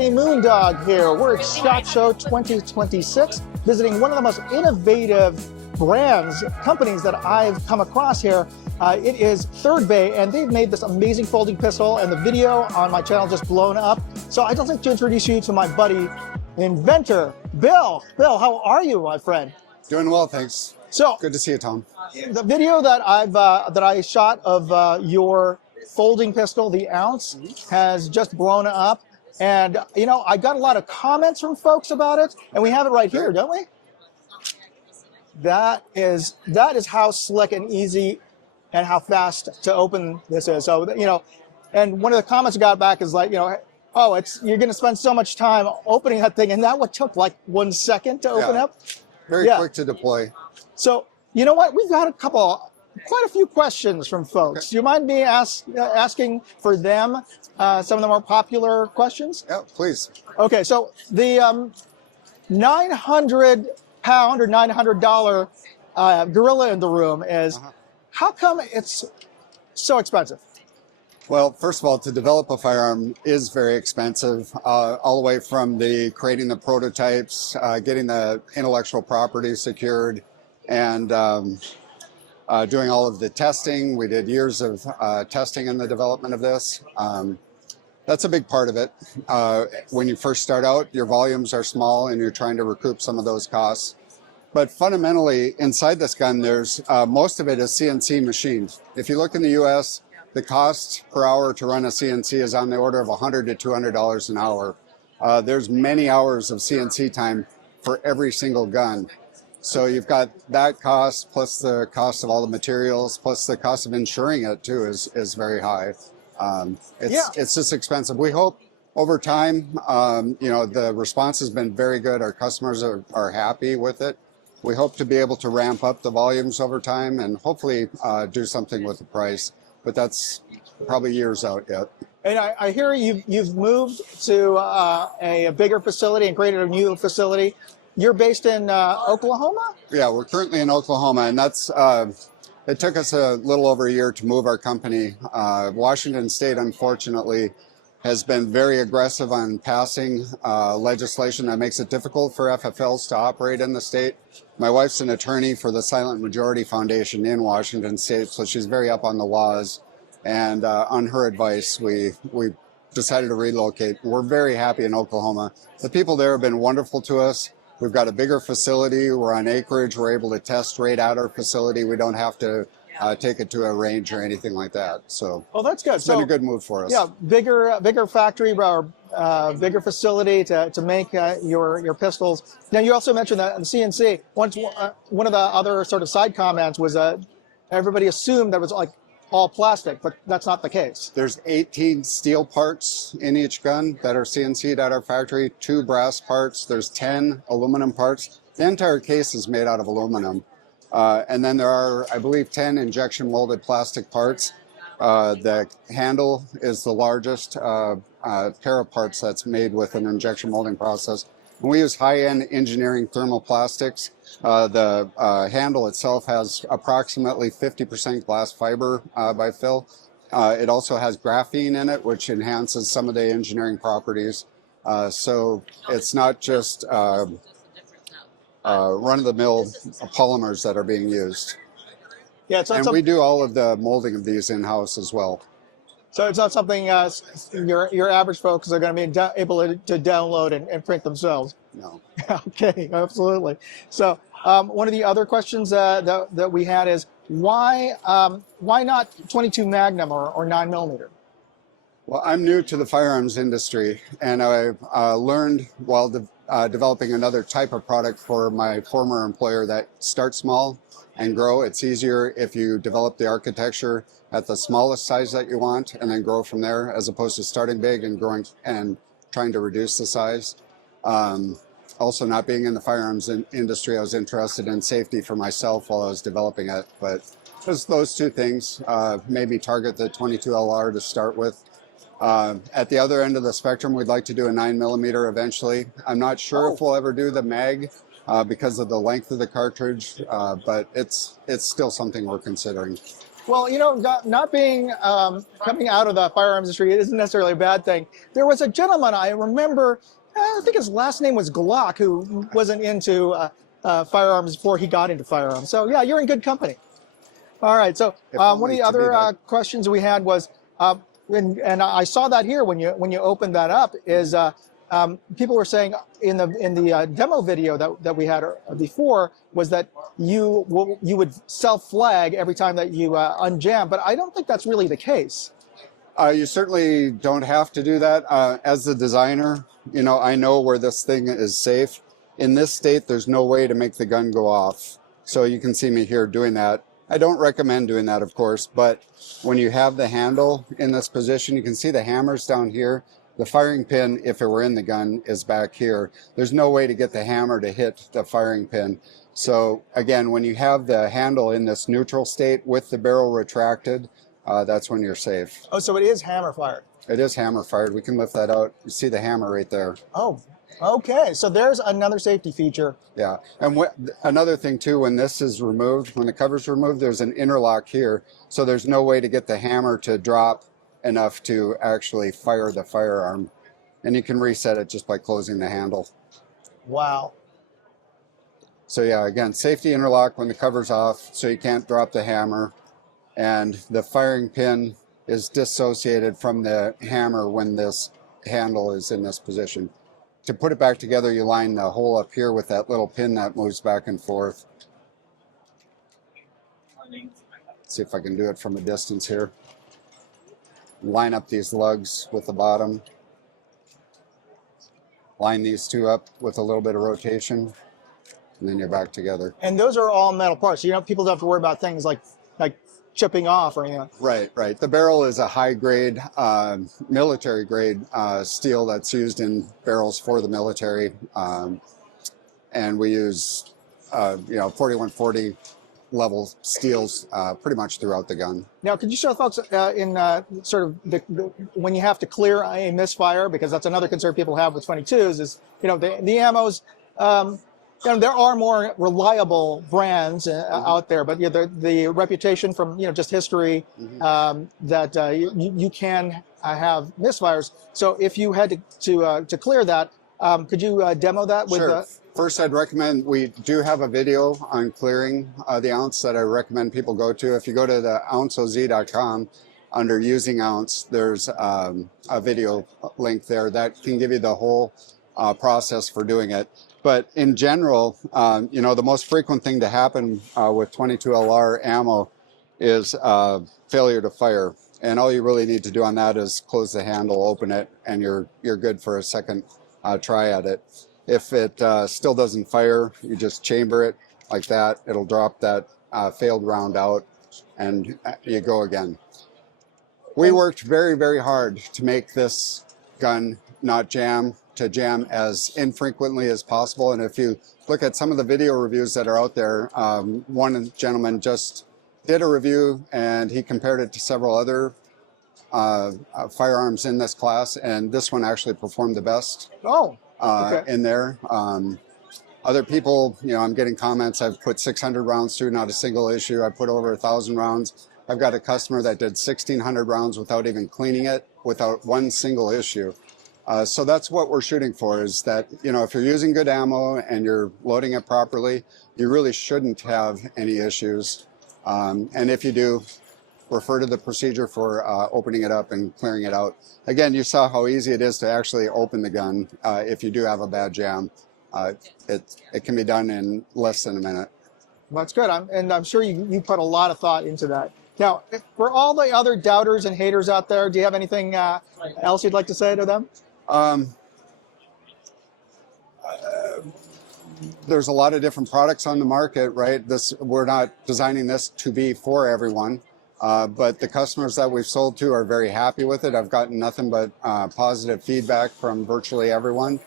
everybody, Moondog here. We're at SHOTShow 2026, visiting one of the most innovative brands, companies that I've come across here. It is Third Bay, and they've made this amazing folding pistol, and the video on my channel just blown up. So I'd just like to introduce you to my buddy, inventor, Bill. Bill, how are you, my friend? Doing well, thanks. So good to see you, Tom. The video that I shot of your folding pistol, the ounce, has just blown up. And, you know, I got a lot of comments from folks about it, and we have it right here, don't we? That is how slick and easy and how fast to open this is. So, you know, and one of the comments I got back is like, you know, oh, you're going to spend so much time opening that thing, and that what took like 1 second to open up? Very quick to deploy. So, you know what? We've got quite a few questions from folks. Do you mind me asking for them some of the more popular questions? Yeah, please. Okay, so the 900-pound or $900 gorilla in the room is, how come it's so expensive? Well, first of all, to develop a firearm is very expensive, all the way from creating the prototypes, getting the intellectual property secured, and doing all of the testing. We did years of testing in the development of this. That's a big part of it. When you first start out, your volumes are small and you're trying to recoup some of those costs. But fundamentally, inside this gun, there's most of it is CNC machined. If you look in the US, the cost per hour to run a CNC is on the order of $100 to $200 an hour. There's many hours of CNC time for every single gun. So you've got that cost, plus the cost of all the materials, plus the cost of insuring it too is very high. It's just expensive. We hope over time, you know, the response has been very good. Our customers are happy with it. We hope to be able to ramp up the volumes over time and hopefully do something with the price, but that's probably years out yet. And I hear you've moved to a bigger facility and created a new facility. You're based in Oklahoma? Yeah, we're currently in Oklahoma, and that's it took us a little over a year to move our company. Washington State, unfortunately, has been very aggressive on passing legislation that makes it difficult for FFLs to operate in the state. My wife's an attorney for the Silent Majority Foundation in Washington State, so she's very up on the laws. And on her advice, we decided to relocate. We're very happy in Oklahoma. The people there have been wonderful to us. We've got a bigger facility. We're on acreage. We're able to test right at our facility. We don't have to take it to a range or anything like that. So, well, that's good. It's been a good move for us. Yeah, bigger factory or bigger facility to make your pistols. Now, you also mentioned that in CNC. One of the other sort of side comments was everybody assumed that was like all plastic, but that's not the case. There's 18 steel parts in each gun that are CNC'd at our factory, 2 brass parts, there's 10 aluminum parts. The entire case is made out of aluminum. And then there are, I believe, 10 injection molded plastic parts. The handle is the largest pair of parts that's made with an injection molding process. And we use high-end engineering thermoplastics. The handle itself has approximately 50% glass fiber by fill. It also has graphene in it, which enhances some of the engineering properties. So it's not just run-of-the-mill polymers that are being used. Yeah, it's not and we do all of the molding of these in-house as well. So it's not something your average folks are going to be able to download and print themselves. No. Okay, absolutely. So one of the other questions that we had is why not 22 Magnum or 9mm? Well, I'm new to the firearms industry, and I learned while developing another type of product for my former employer that start small and grow. It's easier if you develop the architecture at the smallest size that you want and then grow from there, as opposed to starting big and growing and trying to reduce the size. Also, not being in the firearms industry, I was interested in safety for myself while I was developing it. But just those two things made me target the 22 LR to start with. At the other end of the spectrum, we'd like to do a 9mm eventually. I'm not sure if we'll ever do the mag because of the length of the cartridge, but it's still something we're considering. Well, you know, not being coming out of the firearms industry isn't necessarily a bad thing. There was a gentleman I remember, I think his last name was Glock, who wasn't into firearms before he got into firearms. So yeah, you're in good company. All right. So one of the other questions we had was, and I saw that here when you opened that up, is people were saying in the demo video that we had before was that you would self-flag every time that you unjam, but I don't think that's really the case. You certainly don't have to do that. As the designer, you know, I know where this thing is safe. In this state, there's no way to make the gun go off. So you can see me here doing that. I don't recommend doing that, of course, but when you have the handle in this position, you can see the hammer's down here. The firing pin, if it were in the gun, is back here. There's no way to get the hammer to hit the firing pin. So again, when you have the handle in this neutral state with the barrel retracted, that's when you're safe. Oh, so it is hammer fired. It is hammer fired. We can lift that out. You see the hammer right there. Oh, okay. So there's another safety feature. Yeah. And another thing too, when this is removed, when the cover's removed, there's an interlock here. So there's no way to get the hammer to drop enough to actually fire the firearm. And you can reset it just by closing the handle. Wow. So yeah, again, safety interlock when the cover's off, so you can't drop the hammer. And the firing pin is dissociated from the hammer when this handle is in this position. To put it back together, you line the hole up here with that little pin that moves back and forth. Let's see if I can do it from a distance here. Line up these lugs with the bottom. Line these two up with a little bit of rotation, and then you're back together. And those are all metal parts. You know, people don't have to worry about things like chipping off or anything. Right, right. The barrel is a high-grade, military-grade steel that's used in barrels for the military, and we use, 4140 level steels pretty much throughout the gun. Now, could you show folks in sort of when you have to clear a misfire, because that's another concern people have with 22s, is the ammos. There are more reliable brands out there, but the reputation from just history that you can have misfires. So if you had to clear that, could you demo that with? Sure. First, I'd recommend, we do have a video on clearing the ounce that I recommend people go to. If you go to the ounceoz.com, under using ounce, there's a video link there that can give you the whole process for doing it. But in general, the most frequent thing to happen with 22 LR ammo is failure to fire. And all you really need to do on that is close the handle, open it, and you're good for a second try at it. If it still doesn't fire, you just chamber it like that. It'll drop that failed round out, and you go again. We worked very, very hard to make this gun not jam, to jam as infrequently as possible. And if you look at some of the video reviews that are out there, one gentleman just did a review and he compared it to several other firearms in this class, and this one actually performed the best. Oh. Okay. In there. Other people, I'm getting comments, I've put 600 rounds through, not a single issue. I put over 1,000 rounds. I've got a customer that did 1,600 rounds without even cleaning it, without one single issue. So that's what we're shooting for, is that, if you're using good ammo and you're loading it properly, you really shouldn't have any issues. And if you do, refer to the procedure for opening it up and clearing it out. Again, you saw how easy it is to actually open the gun if you do have a bad jam. It can be done in less than a minute. That's good. I'm sure you put a lot of thought into that. Now, for all the other doubters and haters out there, do you have anything else you'd like to say to them? There's a lot of different products on the market, right? We're not designing this to be for everyone. But the customers that we've sold to are very happy with it. I've gotten nothing but positive feedback from virtually everyone.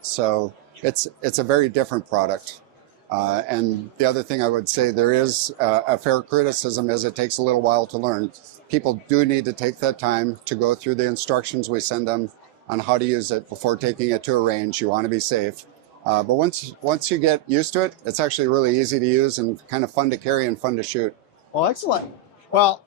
So it's a very different product. And the other thing I would say, there is a fair criticism, is it takes a little while to learn. People do need to take that time to go through the instructions we send them on how to use it before taking it to a range. You want to be safe. But once you get used to it, it's actually really easy to use and kind of fun to carry and fun to shoot. Well, excellent. Well,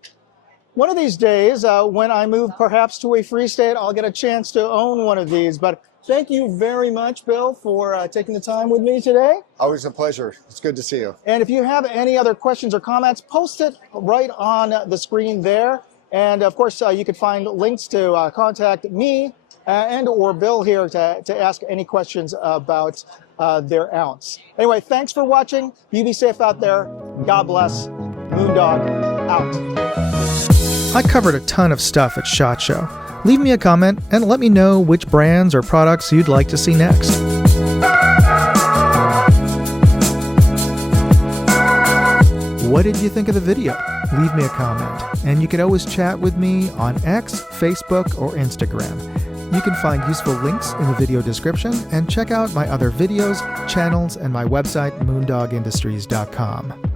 one of these days, when I move perhaps to a free state, I'll get a chance to own one of these. But thank you very much, Bill, for taking the time with me today. Always a pleasure. It's good to see you. And if you have any other questions or comments, post it right on the screen there. And of course, you could find links to contact me and or Bill here to ask any questions about their ounce. Anyway, thanks for watching. You be safe out there. God bless. Moondog out. I covered a ton of stuff at SHOTShow. Leave me a comment and let me know which brands or products you'd like to see next. What did you think of the video? Leave me a comment. And you can always chat with me on X, Facebook, or Instagram. You can find useful links in the video description and check out my other videos, channels, and my website, moondogindustries.com.